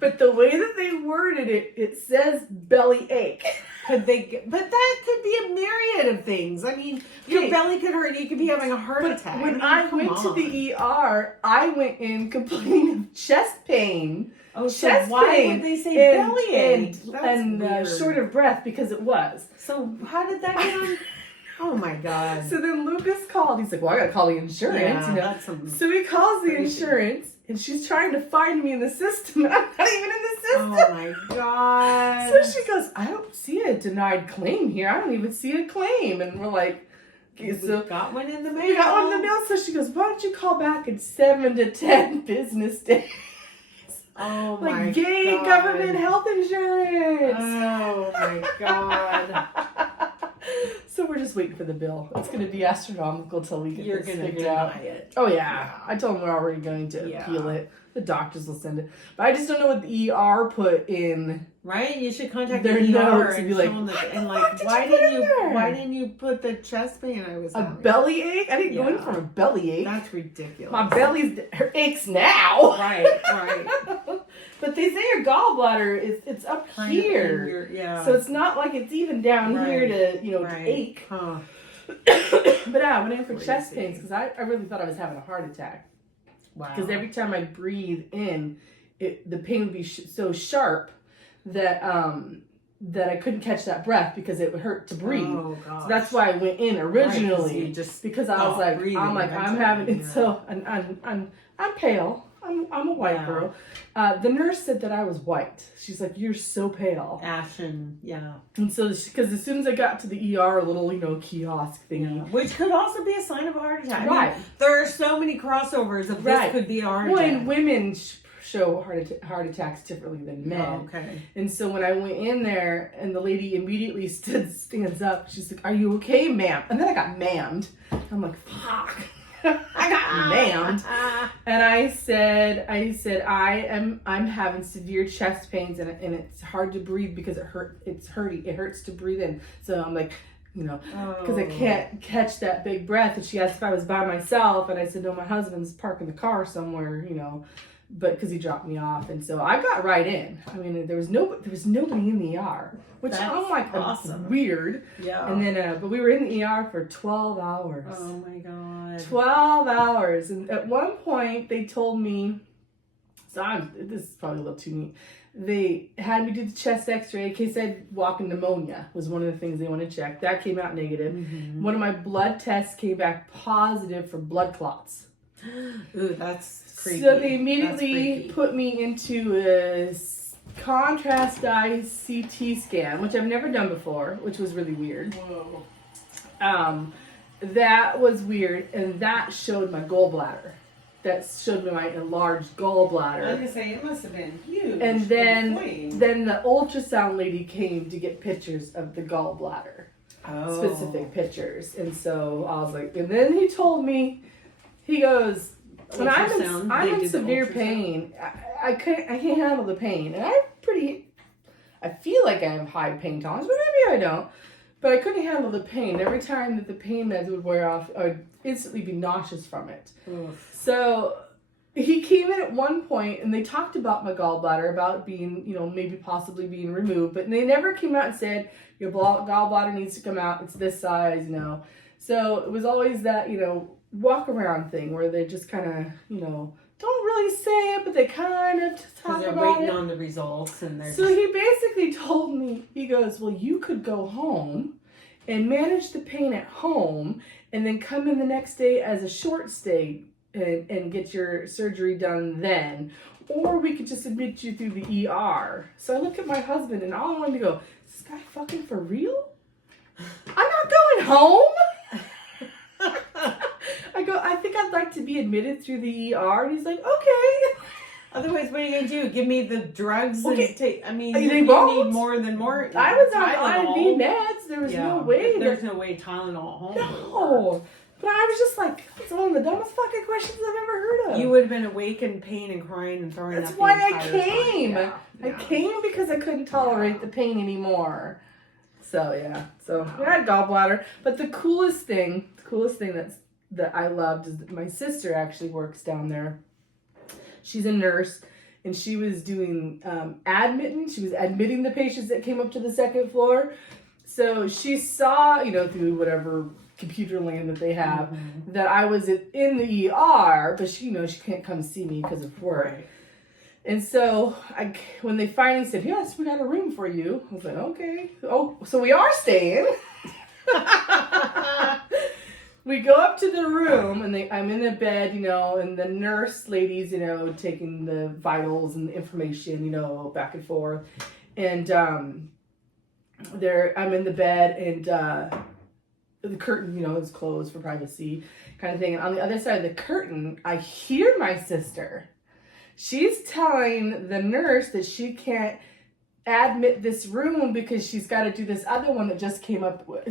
but the way that they worded it, it says belly ache. Could they? But that could be a myriad of things. I mean, your belly could hurt. You could be having a heart attack. When I went to the ER, I went in complaining of chest pain. Oh, chest so why pain would they say belly ache? And short of breath because it was. So how did that get on? Oh my God. So then Lucas called. He's like, well, I got to call the insurance. Yeah, you know? that's some So he calls the crazy. insurance, and she's trying to find me in the system. And I'm not even in the system. Oh my God. So she goes, I don't see a denied claim here. I don't even see a claim. And we're like, okay, so we got one in the mail. we got one in the mail. So she goes, why don't you call back in 7 to 10 business days? Oh my God. Like, yay, government health insurance. Oh my God. So we're just waiting for the bill. It's going to be astronomical till we get You're this going to figured out. deny it. Oh yeah, I told them we're already going to appeal it. The doctors will send it, but I just don't know what the ER put in. Right? You should contact Their the ER notes and and be like, show them "What the and fuck like, did why you put didn't in you? there?" Why didn't you put the chest pain I was A having? belly ache? I didn't go in Yeah. from a belly ache. That's ridiculous. My belly's aches now. Right. But they say your gallbladder it's up Kind of in here, your- yeah. so it's not like it's even down here to to ache. Huh. But I went in for chest Crazy. pains because I really thought I was having a heart attack. Wow. Because every time I breathe in, the pain would be so sharp that that I couldn't catch that breath because it would hurt to breathe. Oh gosh. So that's why I went in originally. Right, you just because I was like, breathing I'm eventually, having it. yeah. So I'm pale. I'm a white Yeah. girl. The nurse said that I was white. She's like, you're so pale. Ashen, yeah. And so because as soon as I got to the ER, a little kiosk thingy. Which could also be a sign of a heart attack. Right. I mean, there are so many crossovers of this could be a heart Well, attack. and women show heart attacks differently than men. Oh, okay. And so when I went in there, and the lady immediately stands up, she's like, "Are you okay, ma'am?" And then I got ma'amed. I'm like, "Fuck." I got ma'amed. And I said I'm having severe chest pains and it's hard to breathe because it hurts to breathe in. So I'm like, because I can't catch that big breath. And she asked if I was by myself, and I said, no, my husband's parking the car somewhere, but because he dropped me off. And so I got right in. I mean, there was nobody in the ER, which That's I'm like, awesome. Weird. Yeah. And then, but we were in the ER for 12 hours. Oh my God. 12 hours. And at one point they told me, this is probably a little too neat. They had me do the chest x-ray in case I had walking pneumonia was one of the things they wanted to check. That came out negative. Mm-hmm. One of my blood tests came back positive for blood clots. Ooh, that's creepy. So they immediately put me into a contrast dye CT scan, which I've never done before, which was really weird. Whoa. That was weird, and that showed my gallbladder. That showed me my enlarged gallbladder. I was gonna say it must have been huge. And then the ultrasound lady came to get pictures of the gallbladder, specific pictures. And so I was like, and then he told me, he goes, when I'm in severe pain, I can't handle the pain, and I feel like I have high pain tolerance, but maybe I don't. But I couldn't handle the pain. Every time that the pain meds would wear off, I would instantly be nauseous from it. Oof. So he came in at one point and they talked about my gallbladder, about being, maybe possibly being removed, but they never came out and said, your gallbladder needs to come out, it's this size, So it was always that, walk around thing where they just kind of, don't really say it, but they kind of talk they're about waiting it. on the results, and they're So he basically told me, he goes, well, you could go home and manage the pain at home and then come in the next day as a short stay and get your surgery done then. Or we could just admit you through the ER. So I look at my husband and all I wanted to go, is this guy fucking for real? I'm not going home. I go, I think I'd like to be admitted through the ER. And he's like, okay. Otherwise, what are you gonna do? Give me the drugs and take? I mean, They you won't. need more than more. I was on Tylenol. IV meds. There was no way. There's no way Tylenol at home. No. But I was just like, that's one of the dumbest fucking questions I've ever heard of. You would have been awake in pain and crying and throwing That's up. why the I entire came. time. I came because I couldn't tolerate the pain anymore. So yeah. So I had gallbladder. But the coolest thing that I loved is that my sister actually works down there. She's a nurse, and she was doing admitting. She was admitting the patients that came up to the second floor. So she saw, through whatever computer land that they have, that I was in the ER, but she can't come see me because of work. Right. And so when they finally said, yes, we got a room for you, I was like, okay. Oh, so we are staying. We go up to the room, and I'm in the bed, and the nurse ladies, taking the vitals and the information, back and forth. And I'm in the bed, and the curtain, is closed for privacy kind of thing. And on the other side of the curtain, I hear my sister. She's telling the nurse that she can't admit this room because she's got to do this other one that just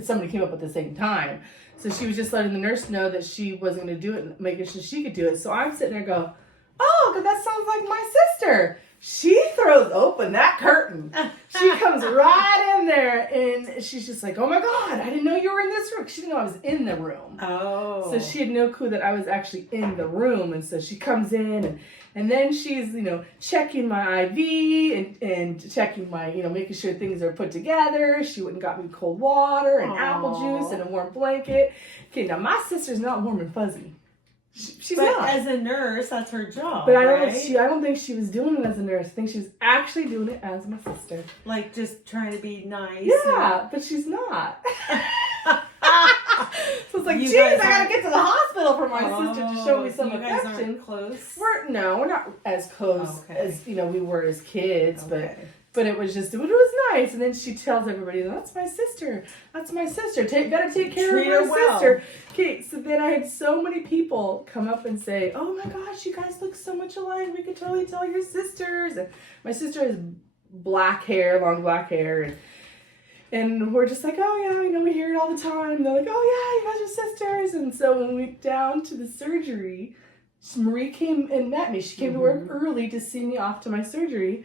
somebody came up at the same time. So she was just letting the nurse know that she wasn't going to do it and making sure she could do it. So I'm sitting there go, oh, that sounds like my sister. She throws open that curtain. She comes right in there, and she's just like, oh my God, I didn't know you were in this room. She didn't know I was in the room. Oh. So she had no clue that I was actually in the room. And so she comes in, and then she's, checking my IV and checking my, making sure things are put together. She went and got me cold water and apple juice and a warm blanket. Okay, now my sister's not warm and fuzzy. She's but not. As a nurse, that's her job. But I right? don't think she was doing it as a nurse. I think she was actually doing it as my sister. Like just trying to be nice. Yeah, but she's not. So it's like, You geez, guys I gotta get to the hospital for my sister to show me some you guys affection. aren't close? We're not as close as we were as kids, Okay. but it was was nice. And then she tells everybody, that's my sister. That's my sister. Gotta take care Treat of her my well. sister. Okay, so then I had so many people come up and say, oh my gosh, you guys look so much alike. We could totally tell you're sisters. And my sister has long black hair, and we're just like, oh yeah, we hear it all the time. And they're like, oh yeah, you guys are sisters. And so when we went down to the surgery, Marie came and met me. She came to work early to see me off to my surgery.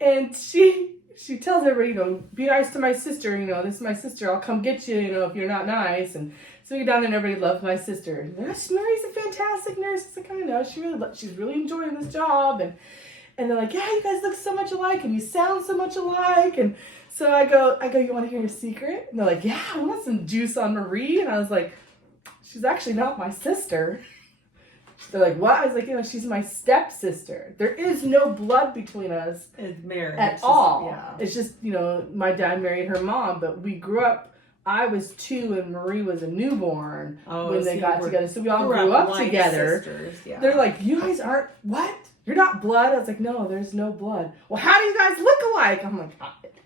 And she tells everybody, be nice to my sister. This is my sister. I'll come get you, if you're not nice. And so we get down there and everybody loves my sister. And Marie's a fantastic nurse. It's like, I know. She's really enjoying this job. And they're like, yeah, you guys look so much alike and you sound so much alike. And so I go, you want to hear a secret? And they're like, yeah, I want some juice on Marie. And I was like, she's actually not my sister. They're like, what? I was like, she's my stepsister. There is no blood between us at all. Yeah. It's just, my dad married her mom, but we grew up, I was 2 and Marie was a newborn when they got together. So we all grew up together. Sisters, yeah. They're like, you guys aren't, what? You're not blood? I was like, no, there's no blood. Well, how do you guys look alike? I'm like,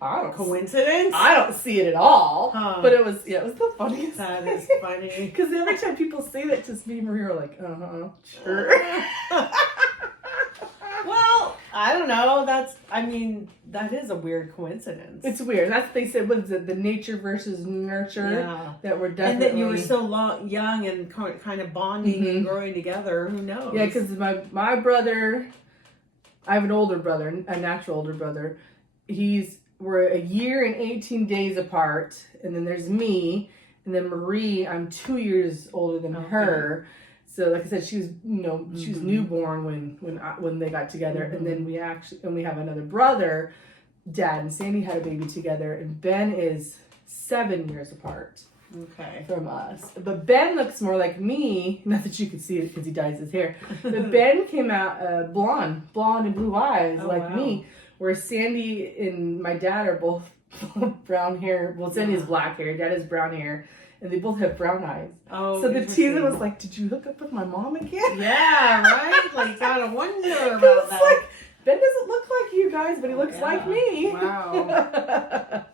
I don't coincidence? I don't see it at all. Huh. But it was the funniest. That is funny. Because every time people say that to me and Marie are like, sure. Well, I don't know. That is a weird coincidence. It's weird. That's what they said. What is it? The nature versus nurture. Yeah. That we're definitely. And that you were so young and kind of bonding and growing together. Who knows? Yeah, because my brother, I have an older brother, a natural older brother. We're a year and 18 days apart, and then there's me, and then Marie. I'm 2 years older than her. So, like I said, she was, she was newborn when they got together, and then we have another brother. Dad and Sandy had a baby together, and Ben is 7 years apart. Okay. From us, but Ben looks more like me. Not that you can see it because he dyes his hair. But Ben came out blonde and blue eyes me. Where Sandy and my dad are both brown hair. Well, Sandy has black hair. Dad has brown hair. And they both have brown eyes. Oh, so the teaser was like, did you hook up with my mom again? Yeah, right? Like, gotta wonder about that. Like, Ben doesn't look like you guys, but he looks like me. Wow.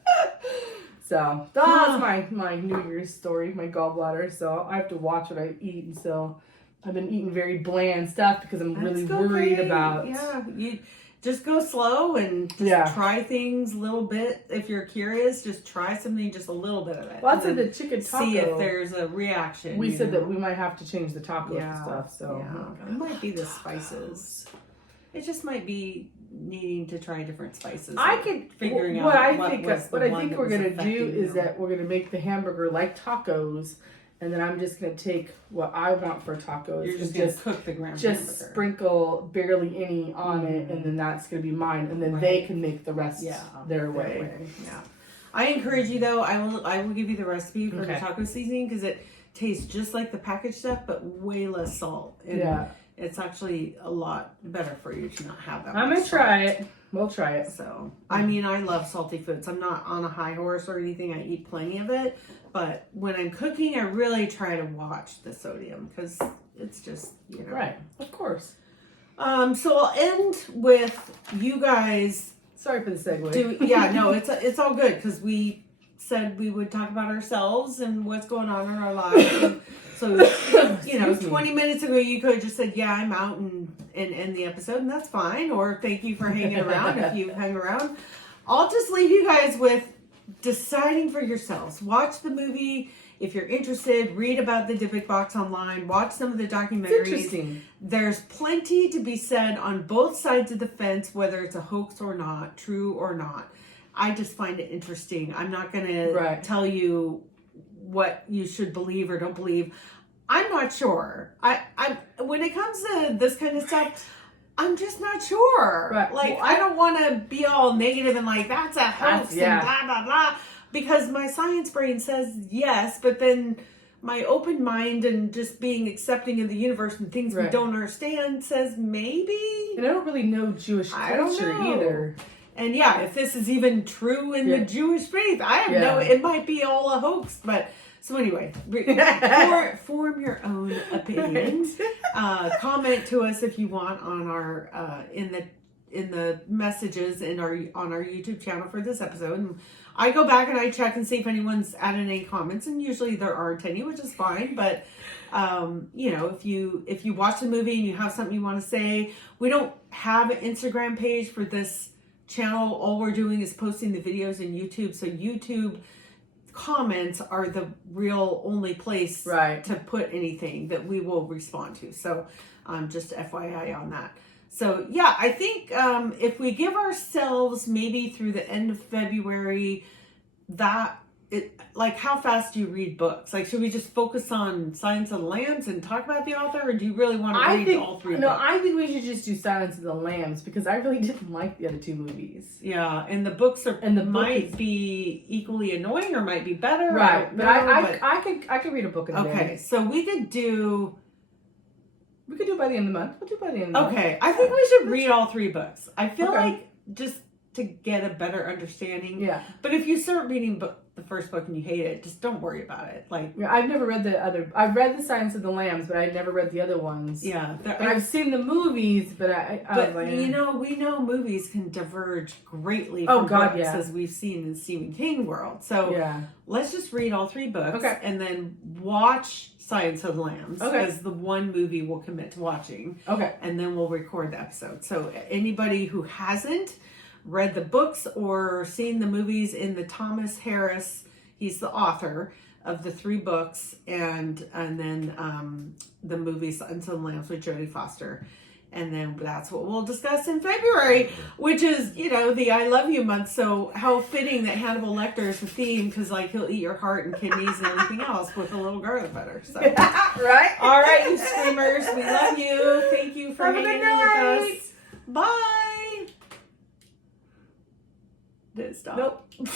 So, that's my New Year's story, my gallbladder. So, I have to watch what I eat. And so, I've been eating very bland stuff because I'm really worried about... Yeah, you just go slow and just try things a little bit. If you're curious, just try something, just a little bit of it. Lots of the chicken taco. See if there's a reaction. We said that we might have to change the tacos and stuff. So it might be the spices. It just might be needing to try different spices. I could figuring what out I think we're gonna do is that we're gonna make the hamburger like tacos, and then I'm just gonna take what I want for tacos. You're just and gonna cook the graham just hamburger. sprinkle barely any on it, and then that's gonna be mine, and then they can make the rest their way. Yeah. I encourage you though. I will give you the recipe for the taco seasoning because it tastes just like the packaged stuff, but way less salt. And it's actually a lot better for you to not have that. I'm gonna try it. We'll try it. So, I mean, I love salty foods. I'm not on a high horse or anything. I eat plenty of it. But when I'm cooking, I really try to watch the sodium because it's just, you know. Right. Of course. So I'll end with you guys. Sorry for the segue. It's all good because we said we would talk about ourselves and what's going on in our lives. And so, 20 minutes ago, you could have just said, yeah, I'm out and end the episode, and that's fine. Or thank you for hanging around if you've hung around. I'll just leave you guys with deciding for yourselves. Watch the movie. If you're interested, read about the Dybbuk box online. Watch some of the documentaries. It's interesting. There's plenty to be said on both sides of the fence, whether it's a hoax or not, true or not. I just find it interesting. I'm not going to tell you what you should believe or don't believe. I'm not sure. I when it comes to this kind of stuff, I'm just not sure. Right. Like, I don't want to be all negative and like, that's a hoax and blah, blah, blah. Because my science brain says yes, but then my open mind and just being accepting of the universe and things we don't understand says maybe. And I don't really know Jewish culture either. And yeah, if this is even true in the Jewish faith, I have no, it might be all a hoax. But so anyway, form your own opinions. Comment to us if you want on our in the messages on our YouTube channel for this episode. And I go back and I check and see if anyone's added any comments, and usually there aren't any, which is fine. But if you watch the movie and you have something you want to say, we don't have an Instagram page for this channel. All we're doing is posting the videos in YouTube. So YouTube comments are the real only place to put anything that we will respond to. So just FYI on that. So yeah, I think if we give ourselves maybe through the end of February, how fast do you read books? Like, should we just focus on Silence of the Lambs and talk about the author, or do you really want to read all three books? No, I think we should just do Silence of the Lambs because I really didn't like the other two movies. Yeah, and the books might be equally annoying or might be better. Right, but I could read a book in a day. Okay, so we could do it by the end of the month. We'll do it by the end of the month. Okay, I think we should read all three books. I feel like just to get a better understanding. Yeah. But if you start reading the first book and you hate it, just don't worry about it. Like, I've never read the other. I've read the Silence of the Lambs, but I've never read the other ones. Yeah. I've seen the movies, but we know movies can diverge greatly from books as we've seen in Stephen King world. So let's just read all three books and then watch Silence of the Lambs as the one movie we'll commit to watching. Okay. And then we'll record the episode. So anybody who hasn't read the books or seen the movies in the Thomas Harris, he's the author of the three books, and then the movie Silence of the Lambs with Jodie Foster. And then that's what we'll discuss in February, which is, the I Love You month. So how fitting that Hannibal Lecter is the theme, because he'll eat your heart and kidneys and everything else with a little garlic butter. So right? All right, you screamers, we love you. Thank you for hanging in with us. Bye. Did it stop? Nope.